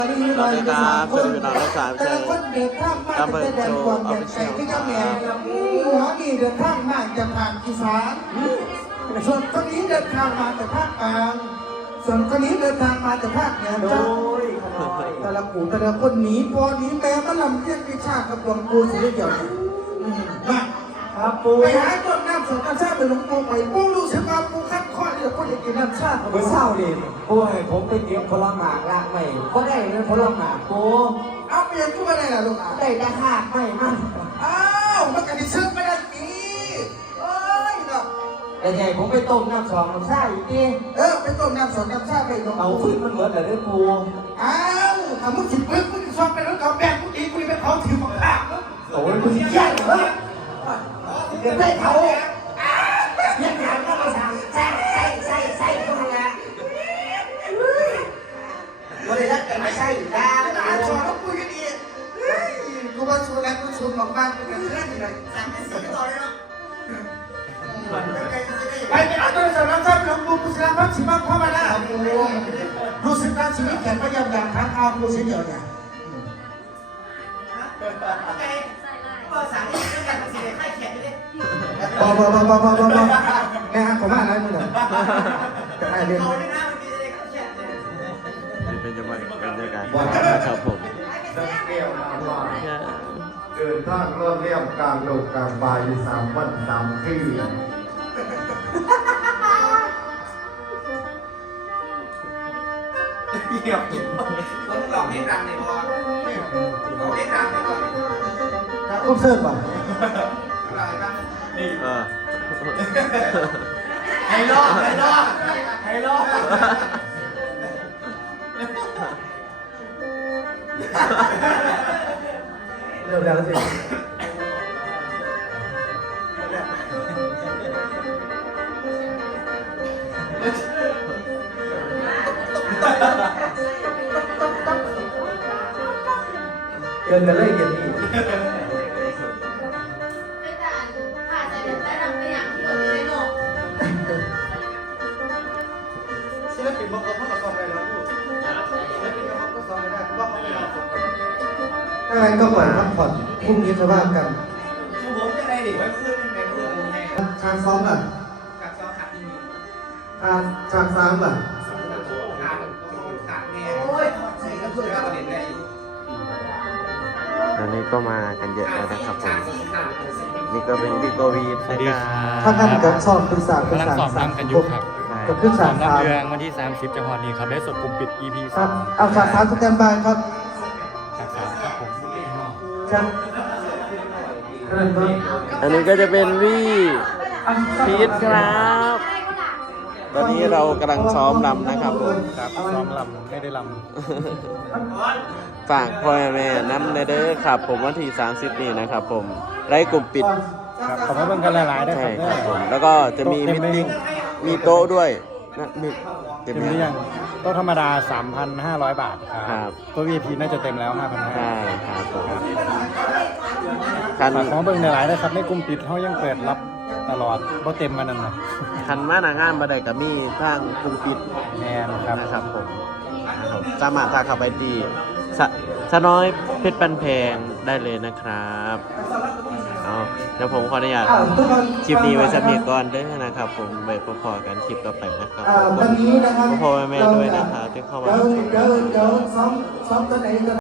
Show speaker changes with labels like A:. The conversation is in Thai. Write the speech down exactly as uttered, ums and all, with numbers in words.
A: สวัสดีครับสวัสดีพี่น้องทั้งสามชัยตามเบิร์โชว์ออฟฟิเชียลครับ
B: หัวนี่เดินทางมาจากภาคอีสานส่วนคนนี้เดินทางมาจากภาคกลางส่วนคนนี้เดินทางมาจากภาคเหนือจ้าแต่ละปู่แต่ละคนหนีพอหนีแม่มาลำเลียงวิชากับหลวงปู่สุริยนต์มาครับปู่ไปหาต้นน้ำสดน้ำชาไปหลวงปู่ไปปู่รู้สึกว่าปู่ขั้นข้อที่จะพูดอย่างกินน้ำชา
C: เมื่อเช้านี่ปู่ให้ผมไปเก็บผลไม้ลากไม่ก็ได้เงินผลไม้ปู่
B: เอาไปยังกู้มาได้ล่ะลูกอ่ะ
C: ได้ราคาไม่มาก
B: อ้าวมันก็ได้ซื้อไม่ได้ปีเอ้ยเนาะ
C: แต่ใหญ่ผมไปต้มน้ำสองน้ำซ่าอีกที
B: เออไปต้มน้ำสดน้ำชาไปหลวง
C: เอา
B: ปู่
C: ขึ้นมันเหมือนแต่เรื่องปู่
B: อ้าวถ้ามึงถิบมึงมึงชอบไปแล้วกับแบงกูอีกกูไปเผาถิบของข้ามึง
C: โอ้ยคุณใหญ่เหรอเดี๋ยวให้เขาเรียกงานก็มาสั่งใส่ใส่ใส่ใส่เข้ามาละวันนี้รักกันไม่ใช่ดา
B: ไอ้หลานชอบคุยกันอีกเฮ้ยกูว่าชูแลกูชูของบ้านกูกันเรื่องอะไรสั่งให้สีต่อเลยเนาะไปไปเอาตัวสำนักชาติหลวงปู่กุศลพัฒน์ชิมังเข้ามาแล้วรู้สึกว่าชีวิตแข็งพยายามอย่างทั้งเอากูเสียเดียวเนี่ยบอบอบอบอบอบอบแม่ฮะผมว่าอะไรมึงเหรอไอ้เรื่อง
A: นี่เป็นจังหวะบรรยากาศนะครับผม
D: เรียบมาเดินทางรอดเรียบกลางโลกกลางบายสามวันสามที่
E: เดี๋ยวผมหลอกให้ดังเลยพ่อหลอกให้ดังเลยก่อน
B: อุ้มเสื้อป่ะ
A: เออ
E: ไฮโลไฮโลไฮโล
B: เริ่มแล้วสิ
C: เกินกันเลยเย็นดี
B: ศิลปินบางคนเขาก็ซ้อมได้แล้วลูกศิลปินบางคนก็ซ้อมไม่ได้เพราะว่าเขาไม่รับถ้างั้นก็ปล่อยพักผ่อนพรุ่งนี้จะว่ากัน
E: ผมจะได้ดิไว้เพื่อนในเพื่อนไง
B: ทางซ้อมอ่ะ
E: กับซ้อมขัดที่มี
B: ทางทางซ้อมอ่ะ
E: ขาดขาดแม่โอ้ยใส่กระสุนแล้วประเด็นได้อยู่
A: ตอนนี้ก็มากันเยอะแล้วนะครับผมนี่ก็เป็นพี่โกวีดนะครับ
B: ถ้างั้นก็ซ้อมเป็นสามเป็น
F: กำลัง
B: สาม
F: สอบ
B: สาม
F: นำกันอยู่ครับ
B: ก็ขึ้น
F: สอ
B: สาม
F: บ
B: สาม
F: นำเรืองวันที่ สามสิบจังหวัดนี้ครับ ได้สดกลุ่มปิด อี พี
B: ค
F: ส
B: รั
F: อบ ง
B: เอาสามสามสแตนบายครับ
F: จากสามครับผม
B: ครับเริ่มต้น
A: อันนี้ก็จะเป็นวี่พีทครับ ตอนนี้เรากำลังซ้อมรำนะครับผม
F: ครับซ้อมลำไม่ได้ล
A: ฝากพ่อแม่น้ำในเด้อครับ ผมวันที่สามสิบนี้นะครับผมไร้กลุ่มปิด
F: ำครับขอบคุณกันหลายๆด้วยค
A: ใช่
F: รับ
A: ครับผมแล้วก็จะมีมิทติ้งมีโต๊ะด้วยนะมีเต็
F: เต็
A: ม
F: มห
A: ยั
F: รื
A: ง
F: อยังโต๊ะธรรมดา สามพันห้าร้อย บาทค
A: ครั
F: รับ บตัว วี ไอ พี น่าจะเต็มแล้ว ห้าพันห้าร้อย
A: ใช่ครับผมคัน
F: ฝากของเบิ่งหลายๆด้วยครับในกลุ่มปิดเขายังเปิดรับตลอดเพราะเต็มมานั่นนะ
A: คันมาหนางานมาได้กับมีทางกลุ่มปิด
F: แมนครับ
A: นะครับผมนะครับสามารถทางเข้าไปดีสะสะน้อยเพชรปันแพงได้เลยนะครับเอาเดี๋ยวผมขออนุญาต
B: อ้าวทุกคน
A: คลิปนี้ไว้สักนิดก่อนเด้อนะครับ ผมไปพอๆกันคลิปต่อไปนะครับ
B: อ่าวันนี้นะครับ
A: พ่อแม่ด้วยนะครับที่เข้ามา
B: เดี๋ยวเดี๋ยวเดี๋ยวซ้อมซ้อมตัวไหน